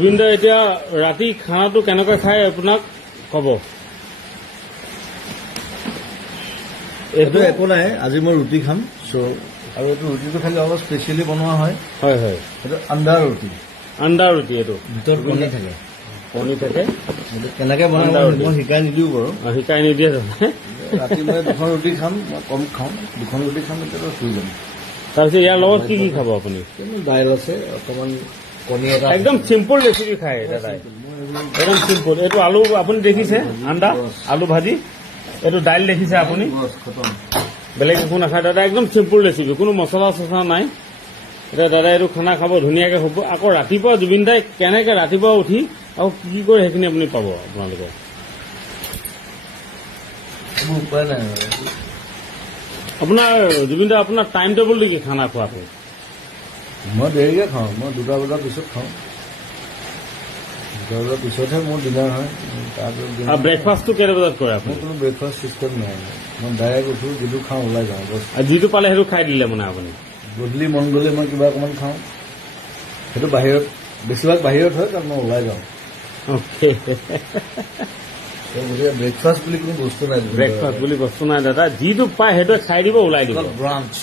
গোবিন্দ এতিয়া ৰাতি খানাটো কেনেকৈ খায় আপোনাক ক'ব। এইটো একো নাই, আজি মই ৰুটি খাম। আৰু এইটো ৰুটিটো খালি অলপ স্পেচিয়েলি বনোৱা হয়। হয় হয়, এইটো আন্দা ৰুটি। আন্দা ৰুটি, এইটো ভিতৰত কণী থাকে। কণী থাকে। এইটো কেনেকৈ বনাই মই শিকাই নিদিওঁ বাৰু। শিকাই নিদিয়ে ৰাতি মই 2খন ৰুটি খাম, মই কম খাওঁ। 2খন ৰুটি খাম, এতিয়াতো শুই যাম। তাৰপিছত ইয়াৰ লগত কি কি খাব আপুনি? দাইল আছে, অকণমান কণী এটা। একদম চিম্পল ৰেচিপি খায় দাদাই, একদম চিম্পল। এইটো আলু আপুনি দেখিছে, আন্দা আলু ভাজি। এইটো দাইল দেখিছে আপুনি, বেলেগ একো নাখায় দাদা। একদম চিম্পল ৰেচিপি, কোনো মছলা চছলা নাই। এতিয়া দাদা এইটো খানা খাব, ধুনীয়াকৈ হ'ব। আকৌ ৰাতিপুৱা জুবিন দাই কেনেকৈ ৰাতিপুৱা উঠি আৰু কি কৰে সেইখিনি আপুনি পাব আপোনালোকে। উপায় নাই আপোনাৰ জুবিন দা, আপোনাৰ টাইম টেবুল নেকি খানা খোৱাটো? মই দেৰিকৈ খাওঁ, মই 2টা বজাৰ পিছত খাওঁ। 2টা বজাৰ পিছতহে মোৰ ডিনাৰ হয়। আৰু ব্ৰেকফাষ্টটো কেইটা বজাত কৰে আপুনি? মোৰ কোনো ব্ৰেকফাষ্ট চিষ্টেম নাই। মই ডাইৰেক্ট উঠোঁ, যিটো খাওঁ ওলাই যাওঁ বছ। আৰু যিটো পালে সেইটো খাই দিলে মানে আপুনি? গধূলি মন গ'লে মই কিবা অকণমান খাওঁ। সেইটো বাহিৰত, বেছিভাগ বাহিৰত হয়, কাৰণ মই ওলাই যাওঁ। অ'কে, গতিকে ব্ৰেকফাষ্ট বুলি কোনো বস্তু নাই। ব্ৰেকফাষ্ট বুলি বস্তু নাই দাদা, যিটো পায় সেইটো খাই দিব, ওলাই দিব। Brunch.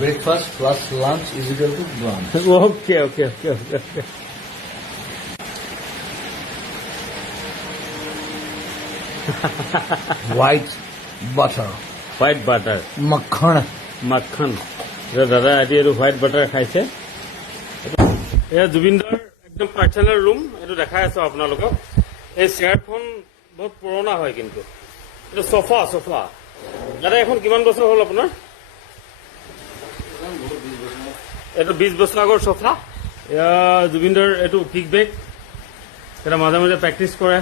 Breakfast plus lunch is equal to brunch. Okay okay okay okay okay. White butter, white butter, মক্খন। মাখন। দাদা আজি এইটো হোৱাইট বাটাৰ খাইছে। এয়া জুবিনদাৰ একদম পাৰ্চনেল ৰুম, এইটো দেখাই আছো আপোনালোকক। এই চেয়াৰখন বহুত পুৰণা হয়, কিন্তু এইটো চফা চফা। দাদা এখন কিমান বছৰ হ'ল আপোনাৰ? এইটো 20 বছৰ আগৰ চফা। এয়া জুবিনদাৰ এইটো কিক বেগ, এটা মাজে মাজে প্ৰেক্টিচ কৰে।